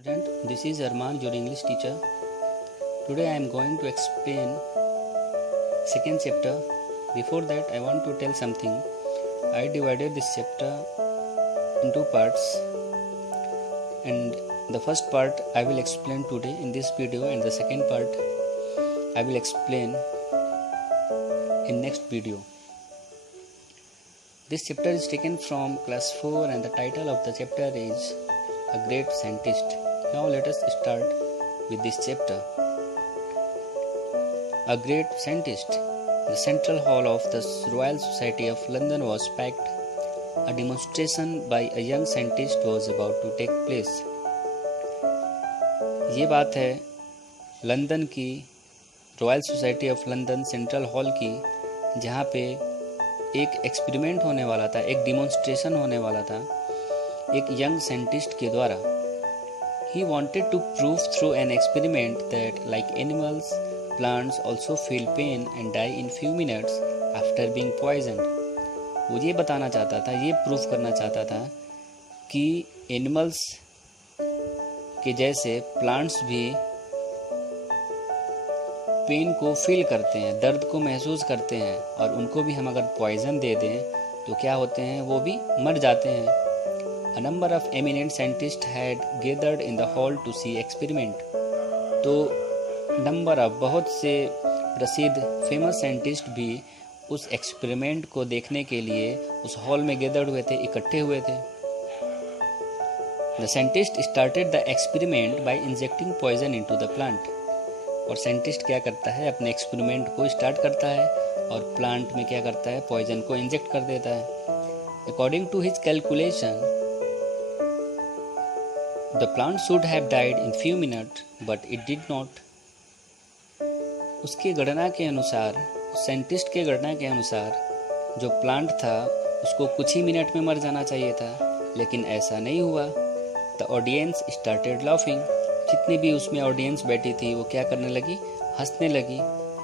Student, this is Arman, your English teacher. Today I am going to explain second chapter. Before that, I want to tell something. I divided this chapter in two parts, and the first part I will explain today in this video, and the second part I will explain in next video. This chapter is taken from class 4 and the title of the chapter is A Great Scientist. Now let us start with this chapter. A Great Scientist. The central hall of the Royal Society of London was packed. A demonstration by a young scientist was about to take place. ये बात है London की royal society of London central hall की, जहाँ पे एक experiment होने वाला था, एक डिमॉन्स्ट्रेशन होने वाला था एक यंग साइंटिस्ट के द्वारा. He wanted to prove through an experiment that like animals, plants also feel pain and die in few minutes after being poisoned. वो ये बताना चाहता था, ये प्रूफ करना चाहता था कि एनिमल्स के जैसे प्लांट्स भी पेन को फील करते हैं, दर्द को महसूस करते हैं, और उनको भी हम अगर पॉइजन दे दें तो क्या होते हैं, वो भी मर जाते हैं. A number of eminent scientists had gathered in the hall to see experiment. तो नंबर ऑफ बहुत से प्रसिद्ध फेमस साइंटिस्ट भी उस एक्सपेरिमेंट को देखने के लिए उस हॉल में गैदर्ड हुए थे, इकट्ठे हुए थे. The scientist started the experiment by injecting poison into the plant. और साइंटिस्ट क्या करता है, अपने एक्सपेरिमेंट को स्टार्ट करता है और प्लांट में क्या करता है, पॉइजन को इंजेक्ट कर देता है. According to his calculation, the plant should have died in few minutes, but it did not. उसकी गणना के अनुसार, साइंटिस्ट के गणना के अनुसार जो प्लांट था उसको कुछ ही मिनट में मर जाना चाहिए था, लेकिन ऐसा नहीं हुआ. The audience started laughing. जितनी भी उसमें ऑडियंस बैठी थी वो क्या करने लगी, हंसने लगी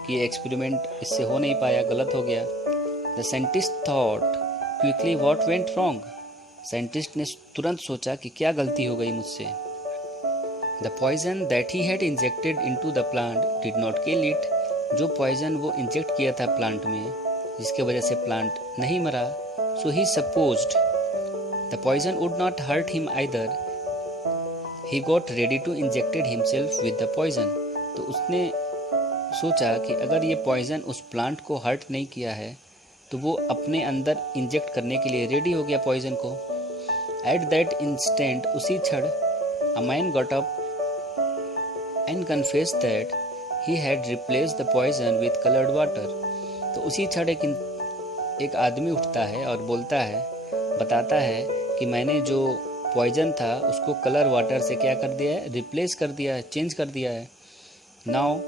कि एक्सपेरिमेंट इससे हो नहीं पाया, गलत हो गया. The scientist thought quickly what went wrong. Scientist ने तुरंत सोचा कि क्या गलती हो गई मुझसे. The poison that he had injected into the plant did not kill it. जो पॉइजन वो इंजेक्ट किया था प्लांट में, जिसके वजह से प्लांट नहीं मरा, so he supposed the poison would not hurt him either. He got ready to injected himself with the poison. तो उसने सोचा कि अगर ये पॉइजन उस प्लांट को हर्ट नहीं किया है तो वो अपने अंदर इंजेक्ट करने के लिए रेडी हो गया पॉइजन को. At that instant, उसी क्षण a man got up and confessed that he had replaced the poison with colored water. तो उसी क्षण एक आदमी उठता है और बोलता है, बताता है कि मैंने जो पॉइजन था उसको कलर वाटर से क्या कर दिया है, रिप्लेस कर दिया है, चेंज कर दिया है. Now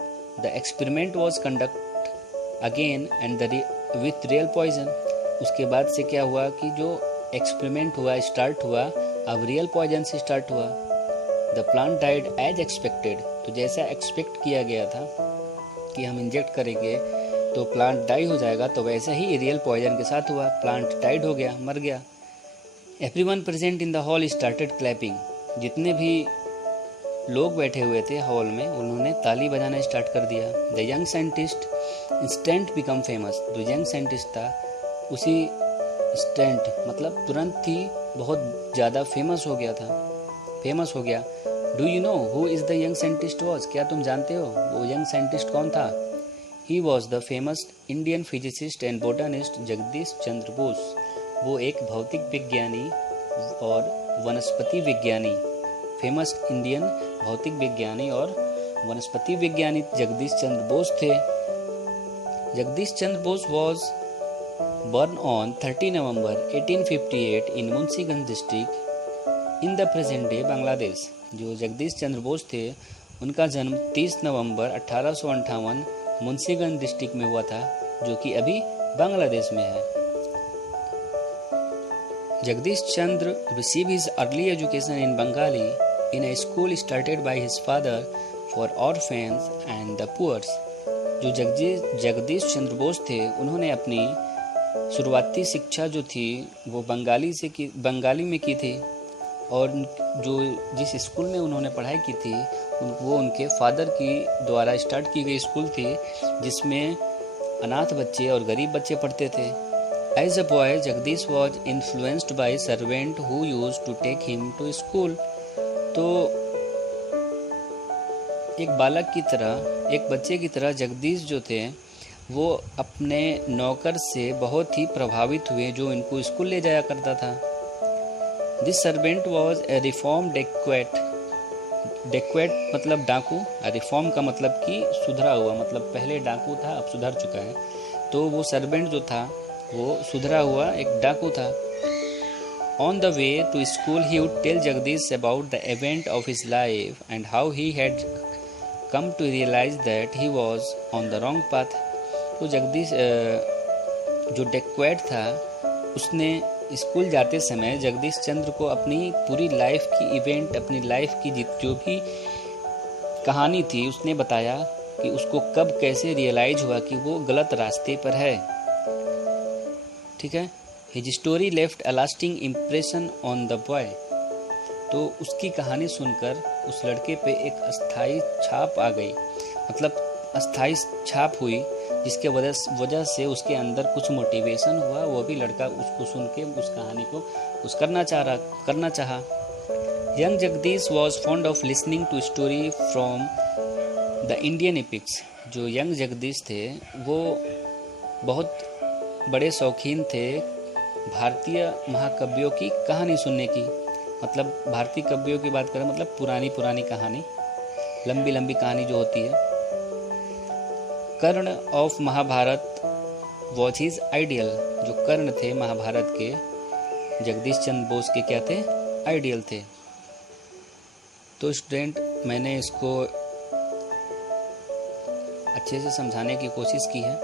the experiment was conduct again and with real poison. उसके बाद से क्या हुआ कि जो एक्सपेरिमेंट हुआ, स्टार्ट हुआ, अब रियल पॉइजन से स्टार्ट हुआ. The plant died as expected. तो जैसा एक्सपेक्ट किया गया था कि हम इंजेक्ट करेंगे तो प्लांट डाई हो जाएगा, तो वैसा ही रियल पॉइजन के साथ हुआ. प्लांट डाइड हो गया, मर गया. Everyone present in the hall started clapping. जितने भी लोग बैठे हुए थे हॉल में, उन्होंने ताली बजाना स्टार्ट कर दिया. The young scientist instant become famous. जो यंग साइंटिस्ट था उसी इंस्टेंट मतलब तुरंत ही बहुत ज़्यादा फेमस हो गया. Do you know who is the young scientist was. क्या तुम जानते हो वो यंग साइंटिस्ट कौन था. He was the famous Indian physicist and botanist Jagdish Chandra Bose. वो एक भौतिक विज्ञानी और वनस्पति विज्ञानी, फेमस इंडियन भौतिक विज्ञानी और वनस्पति विज्ञानी जगदीश चंद्र बोस थे. Jagdish Chandra Bose was born on 30 November 1858 in Munshiganj district in the present day Bangladesh. जो जगदीश चंद्र बोस थे उनका जन्म 30 नवंबर 1858 मुंशीगंज डिस्ट्रिक्ट में हुआ था, जो कि अभी बांग्लादेश में है. जगदीश चंद्र received his early education in Bengali in a school started by his father for orphans and the poor. जो जगदीश चंद्र बोस थे उन्होंने अपनी शुरुआती शिक्षा जो थी वो बंगाली में की थी और जो जिस स्कूल में उन्होंने पढ़ाई की थी वो उनके फादर की द्वारा स्टार्ट की गई स्कूल थी, जिसमें अनाथ बच्चे और गरीब बच्चे पढ़ते थे। As a boy Jagdish was influenced by servant who used to take him to school. तो एक बालक की तरह, एक बच्चे की तरह जगदीश जो थे वो अपने नौकर से बहुत ही प्रभावित हुए जो इनको स्कूल ले जाया करता था। This servant was a reform dacoit. Dacoit मतलब डाकू, रिफॉर्म का मतलब कि सुधरा हुआ, मतलब पहले डाकू था अब सुधर चुका है। तो वो सर्वेंट जो था वो सुधरा हुआ एक डाकू था। On the way to school he would tell Jagdish about the event of his life and how he had come to realise that he was on the wrong path. तो जगदीश जो डेक्वेट था उसने स्कूल जाते समय जगदीश चंद्र को अपनी पूरी लाइफ की इवेंट, अपनी लाइफ की जो भी कहानी थी उसने बताया कि उसको कब कैसे रियलाइज हुआ कि वो गलत रास्ते पर है। ठीक है। His story left a lasting impression on the boy. तो उसकी कहानी सुनकर उस लड़के पे एक अस्थाई छाप आ गई, मतलब अस्थाई छाप हुई, जिसके वजह से उसके अंदर कुछ मोटिवेशन हुआ। वो भी लड़का उसको सुन के उस कहानी को कुछ करना चाहा। Young Jagdish was fond of listening to story from the Indian epics. जो यंग जगदीश थे वो बहुत बड़े शौकीन थे भारतीय महाकाव्यों की कहानी सुनने की। मतलब भारतीय काव्यों की बात करें मतलब पुरानी कहानी, लंबी लंबी कहानी जो होती है। Karna of Mahabharata was his ideal. जो कर्ण थे महाभारत के, जगदीश चंद्र बोस के क्या थे, आइडियल थे। तो स्टूडेंट मैंने इसको अच्छे से समझाने की कोशिश की है।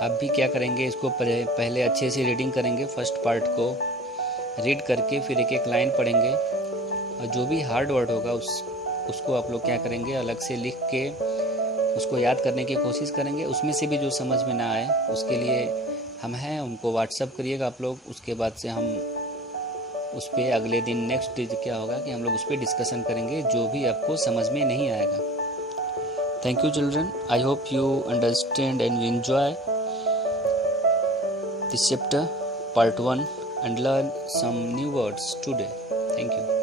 आप भी क्या करेंगे, इसको पहले अच्छे से रीडिंग करेंगे, फर्स्ट पार्ट को रीड करके फिर एक एक लाइन पढ़ेंगे, और जो भी हार्ड वर्ड होगा उसको आप लोग क्या करेंगे, अलग से लिख के उसको याद करने की कोशिश करेंगे। उसमें से भी जो समझ में ना आए उसके लिए हम हैं, उनको व्हाट्सअप करिएगा आप लोग। उसके बाद से हम उस पर अगले दिन नेक्स्ट क्या होगा कि हम लोग उस पर डिस्कशन करेंगे जो भी आपको समझ में नहीं आएगा। Thank you children, I hope you understand and you enjoy this chapter part 1 and learn some new words today. Thank you.